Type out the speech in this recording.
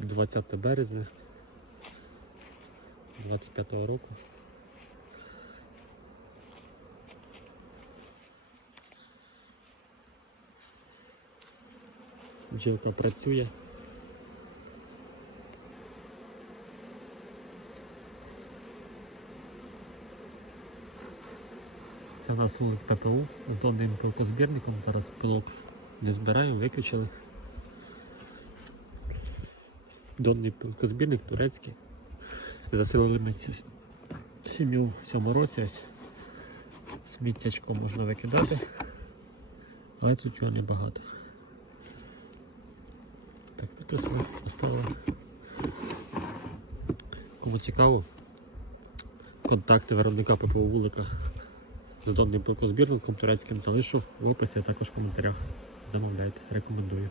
20 березня 25 року. Бджілка працює. Це у нас ППУ з донним пилкозбірником. Зараз пилок не збираємо, виключили. Донний пилкозбірник турецький. Заселили ми цю сім'ю в цьому році. Ось сміттячко можна викидати, але тут його небагато. Так, тут ми поставили. Кому цікаво, контакти виробника ППО вулика з донним пилкозбірником турецьким залишу в описі, а також в коментарях. Замовляйте, рекомендую.